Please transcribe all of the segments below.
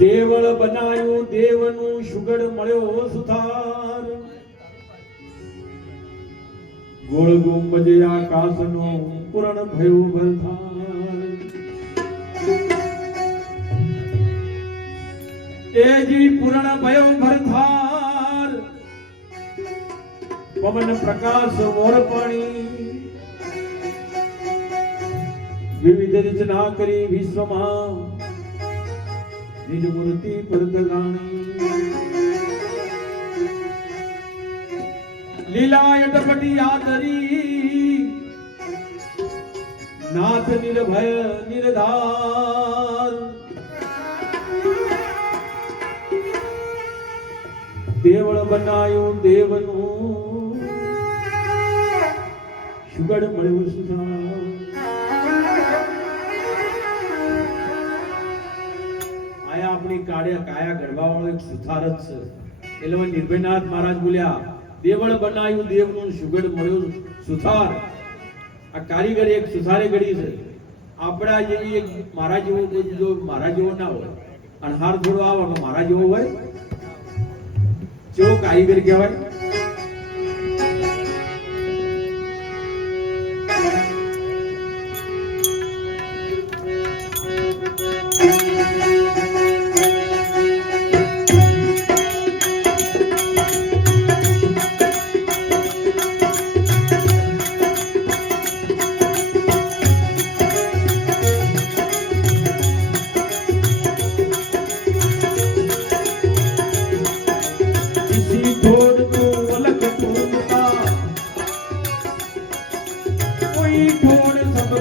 દેવળ બનાયું દેવનું સુગડ મળ્યો સુથાર, ગોળ ગુંબજ આકાશનો પૂરણ ભયું ભરથાર, એજી પૂરણ ભયો ભરથાર, પવન પ્રકાશ મોર પાણી, વિવિધ રચના કરી વિશ્વમાં નિજ મૂર્તિ પરદગાણી, લીલાયત પટી આદરી, નાથ નિર્ભય નિર્ધાર, દેવળ બનાયું દેવનું સુગડ મળ્યું સુથાર. આપણી કાયા ગરબા વાળો એક સુથાર જ છે. એટલે નિર્ભયનાથ મહારાજ બોલ્યા દેવળ બનાયું દેવનું સુગડ મળ્યું સુથાર. આ કારીગર એક સુથારે ગળી છે. આપણા જેવી એક મારા જેવો જો મારા જેવો ના હોય અને હાર થોડો આવે તો મારા જેવો હોય જેવો કારીગર કહેવાય.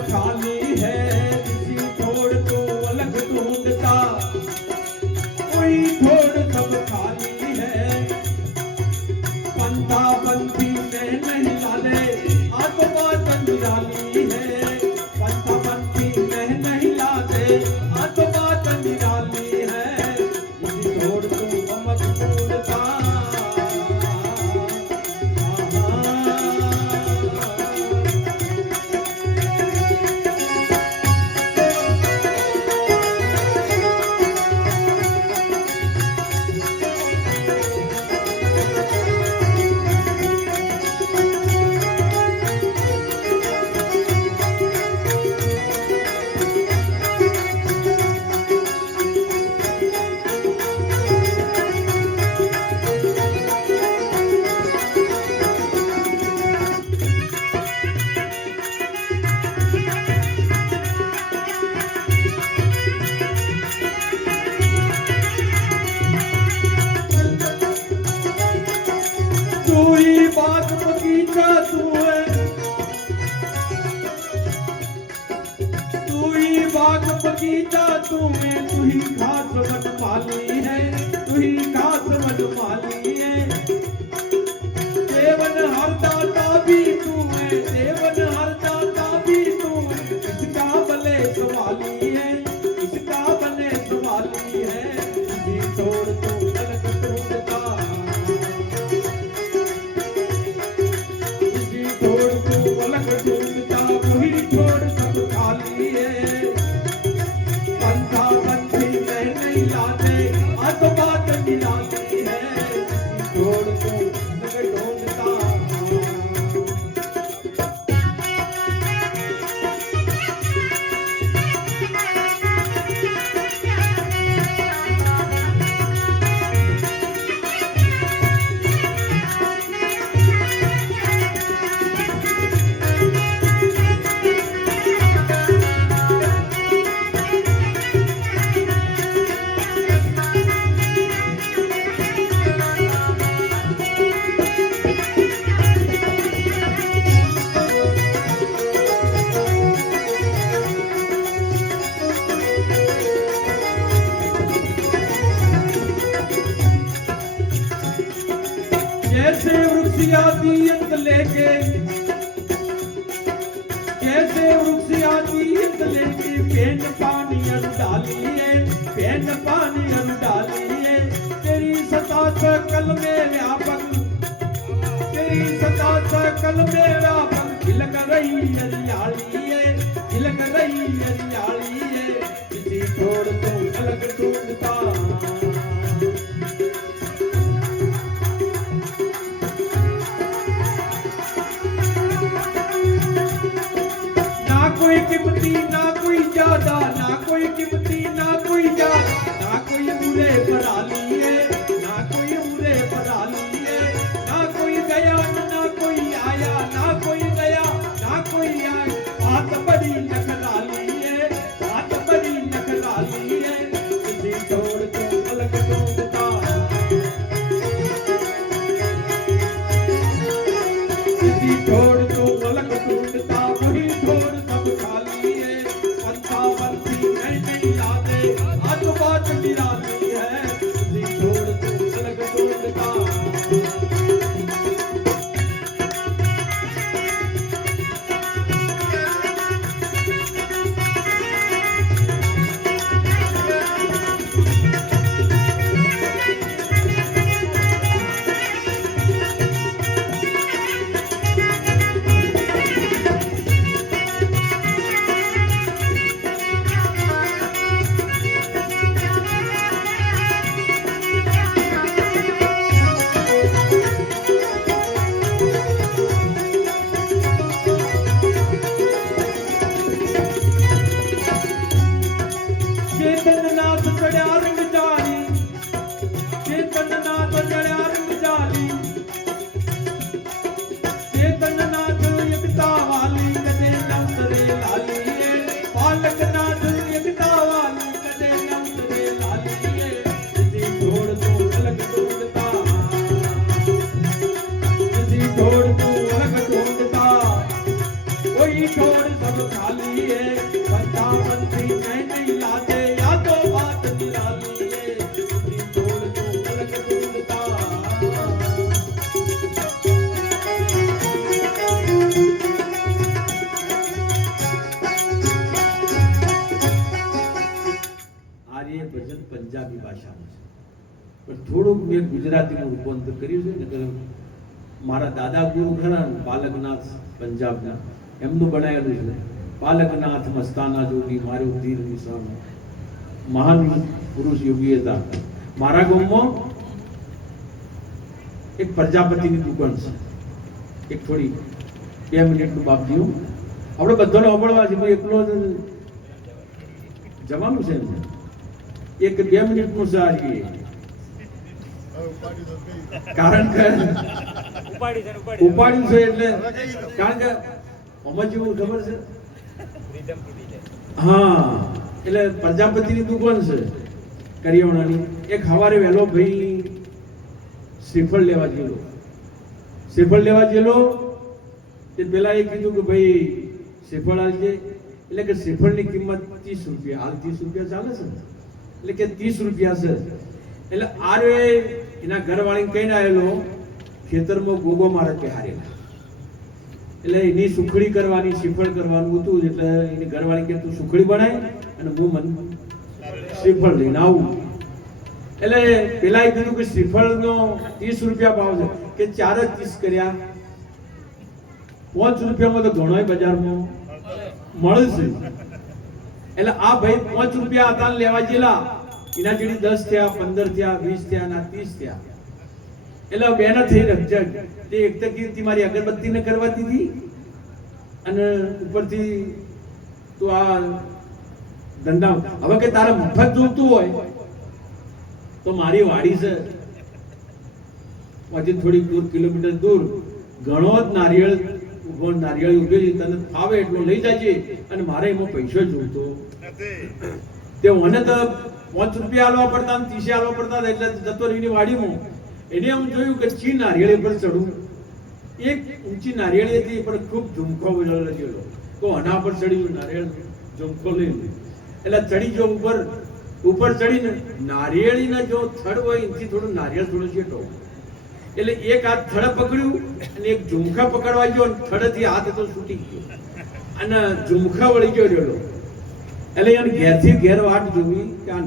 खाली है किसी छोड़ तो अलग ढूंढता, कोई छोड़ सब खाली है, पंथा पंथी में नहीं डाले आत्मा चंद्राली है, पंथा पंथी में नहीं लाते आत्मा चंद्राली है, किसी छोड़ तो अलग ढूंढता. बाग बगीचा तू है, तू ही बाग बगीचा तू में, तू ही घास वन माली है, तू ही घास वन माली है, देवन हर दाता भी तू है, देवन हर दाता भी तू है, इसका भले सवाली है, इसका भले सवाली है, किसी छोड़ तू अलग ढूंढता, ढूंढता वही छोड़ सब खाली है, पंथा पंथी में नहीं लाते आत्मा चंद्राली है, छोड़ तो ढूंढता. जैसे वृक्ष आदि अंत लेके, जैसे वृक्ष आदि अंत लेके, पेन पानी अनु डालिए, पेन पानी अनु डालिए, तेरी सता सकल में व्यापक, तेरी सता सकल में व्यापक खिलक रही हरियाली है, ઢૂંઢતા ना कोई कीमती ना कोई ज्यादा ना कोई कीमती ना कोई ज्यादा ना कोई बुरे भरा लिए ना कोई बुरे भरा लिए ना कोई गया ना कोई आया ना कोई गया ना कोई आया बात बड़ी नखरा लिए बात बड़ी नखरा लिए तुझे छोड़ तो अलग ढूंढता तुझे छोड़ तो अलग ढूंढता वही छोड़ सब खा लिए पंथा बंसी नहीं लाते आज बात गिराती है तुझे छोड़ तो अलग ढूंढता चेतननाथ चढ़्या रंग जाली चेतननाथ चढ़्या रंग जाली चेतननाथ एकता वाली कदे नंदरे लाली बालकनाथ एकता वाली कदे नंदरे लाली तुझे छोड़ तो अलग ढूंढता तुझे छोड़ तो अलग ढूंढता कोई छोड़ सब खाली है पंथा बंसी नहीं लाते या तो बात निराली है तुझे छोड़ तो अलग ढूंढता આર્ય ભજન પંજાબી ભાષામાં છે પણ થોડુંક મેં ગુજરાતીમાં રૂપાંતર કર્યું છે ને કે મારા દાદા ગુરુ ખરા ને બાલકનાથ પંજાબના એમનું બનાવેલું છે બાલકનાથ મસ્તાના જોગી મારું ધીર નિશાન મહાન પુરુષ યોગી હતા મારા ગામમાં એક પ્રજાપતિની દુકાન છે એક થોડી 2 મિનિટનું બાપજી આપણે બધાને સાંભળવા છે એકલો જવાનું છે એક 2 મિનિટનું છે આજે કારણ કે ઉપાડ્યું છે એટલે કારણ કે આમાં જેવું ખબર છે હા એટલે પ્રજાપતિની દુકાન છે કરિયાણાની એક સવારે વહેલો ભાઈ શ્રીફળ લેવા ગયેલો તે પેલા એ કીધું કે ભાઈ શ્રીફળ આવજે એટલે કે શ્રીફળની કિંમત 30 રૂપિયા હાલ 30 રૂપિયા ચાલે છે ને એટલે કે 30 રૂપિયા છે એટલે આરે એના ઘરવાળીને કહીને આવેલો ખેતરમાં ગોગો મારે કે હારેલા એટલે એની સુખડી કરવાની શ્રીફળ કરવાનું હતું એટલે એની ઘરવાળી કે તું સુખડી બનાય અને હું મન શ્રીફળ લઈને આવું એટલે પેલા કીધું કે શ્રીફળનો 30 રૂપિયા ભાવ છે કે 4 જ 30 કર્યા 5 રૂપિયામાં તો ઘણોય બજારમાં મળે છે એટલે આ ભાઈ 5 રૂપિયા હતા લેવા જેલા એના જેડી 10 થયા 15 થયા 20 થયા ના 30 થયા એટલે બેના થઈ રખજગ તે એક તો કીર્તિ મારી અગરબત્તીને કરવા દીધી અને ઉપરથી તો આ ધંધા હવે કે તારે મફત જોતું હોય તો મારી વાડી છે પછી થોડીક દૂર કિલોમીટર દૂર ઘણો જ નારિયેળ ઉભેલી તને ફાવે એટલો લઈ જાજે અને મારે એમાં પૈસો જોઈતો તે મને તો 5 રૂપિયા આલવા પડતા ને 30 આલવા પડતા એટલે જતો રહીને વાડીમાં એને હું જોયું કે ચી નારિયેળી પર ચડું એક ઊંચી નારિયેળી હતી પણ ખૂબ ઝુમખો ગયેલો તો આના પર ચડી નારિયેળ ઝુમખો લઈને એટલે ચડી જો ઉપર ચડીને નારિયેળીને જો થડ હોય એથી થોડું નારિયેળ થોડું છેટો એટલે એક હાથ થડ પકડ્યું અને એક ઝુમખા પકડવા ગયો અને થડથી હાથ તો છૂટી ગયો અને ઝુમખા વળી ગયો રેલો એટલે એને ઘેરથી ઘેર વાટ જોવી કે આ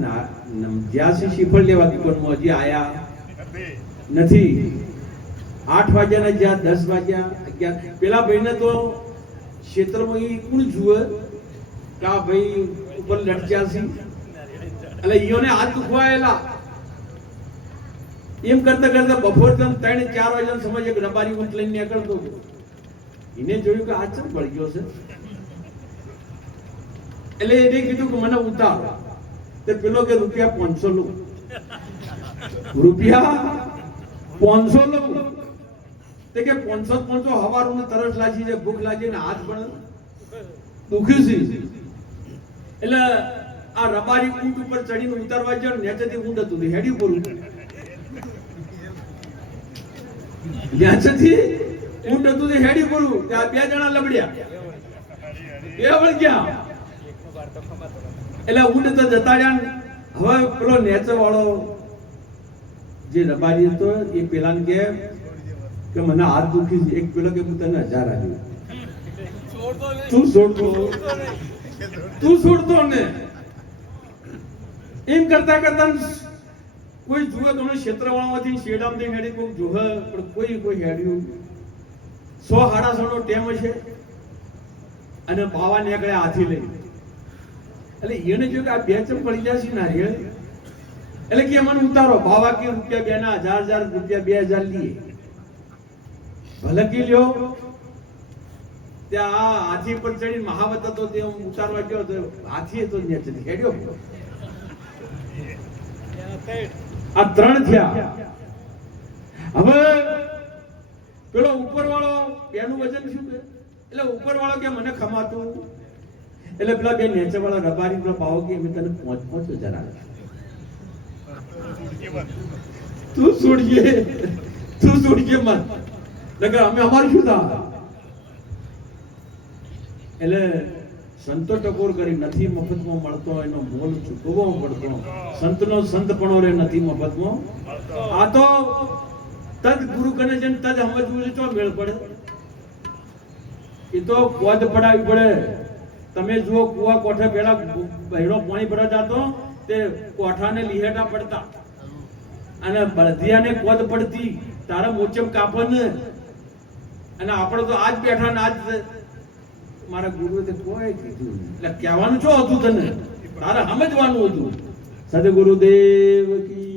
જ્યાં શ્રીફળ લેવા દુકાનમાં હજી આયા નથી 8 વાગ્યાના જ્યાં 10 વાગ્યા 11 પેલા ભાઈને તો ક્ષેત્રમાં ઈ કોણ જુએ કે આ ભાઈ ઉપર લટક્યા છે એટલે ઈયોને હાથ દુખવાયેલા. એમ કરતા કરતા બપોર 3-4 વાગ્યાનો સમય એક રબારી ઊંટ લઈને નીકળતો હતો. એને જોયું કે આ ચમ પડી ગયો છે, એટલે એને કીધું કે મને ઉતાર. તે પેલો કે રૂપિયા 500 લઉં. રૂપિયા 500 લઉં. તે કે 500 હવારોને તરસ લાગી છે, ભૂખ લાગી ને હાથ પણ દુખ્યું છે. એટલે આ રબારી ઊંટ ઉપર ચડીને ઉતારવા ગયો, નેચેથી ઊંટ હતું હેડી ઉપર નેચેથી ઊંટ હતું હેડી ઉપર. ત્યાં 2 જણા લબડ્યા, એ પણ ગયા. એટલે ઊંટ તો જતા રહ્યા. હવે પેલો નેચર વાળો જે રબારી હતો એ પેલાને કે મને હાથ દુખી છે. એક પેલો કે હું તને 1000 આપ્યું, તું છોડતો ને. એમ કરતા કરતા કોઈ જુએ તો ક્ષેત્રવાળામાંથી શેડામાંથી હેડી કોઈ જોહે, પણ કોઈ હેડ્યું. 100-150 નો ટેમ હશે અને બાવા નીકળ્યા હાથી લઈ. એટલે એને જો કે આ 2 ચમ પડી જશે નારિયેળ, એટલે કે મને ઉતારો. બાવા કે રૂપિયા 2 ના 1000 રૂપિયા 2000 લઈએ. ભલે કી લ્યો. ત્યાં હાથી પર ચડીને મહાવત હતો તે ઉતારવા ગયો તો હાથી હતો ત્યાં હેડ્યો. આ 3 થયા. હવે પેલો ઉપરવાળો એનું વજન શું છે, એટલે ઉપરવાળો કે મને ખમાતું. એટલે પેલા 2 નેચરવાળા રબારી પેલા પાવો કે મેં તને 5,000 આપ્યા. તું છોડીએ મત, નકર અમે અમારું શું થા. એટલે સંતો ટકોર કરી નથી મફતમાં મળતો, એનો મોલ ચૂકવવો પડતો. સંતનો સંતપણો રે નથી મફતમાં. આ તો તદ ગુરુ કને જન તદ સમજવું છે, તો મેળ પડે. એ તો કોદ પડાવી પડે. તમે જુઓ કુવા કોઠે પેલા બહેરો પાણી ભરા જાતો તે કોઠાને લીહેટા પડતા અને બળદિયાને કોદ પડતી. તારા મોચમ કાપન અને આપણે તો આજ બેઠા ને આજ મારા ગુરુએ તો કોઈ કીધું. એટલે કહેવાનું શું હતું તને, તારે સમજવાનું હતું. સદગુરુદેવ કી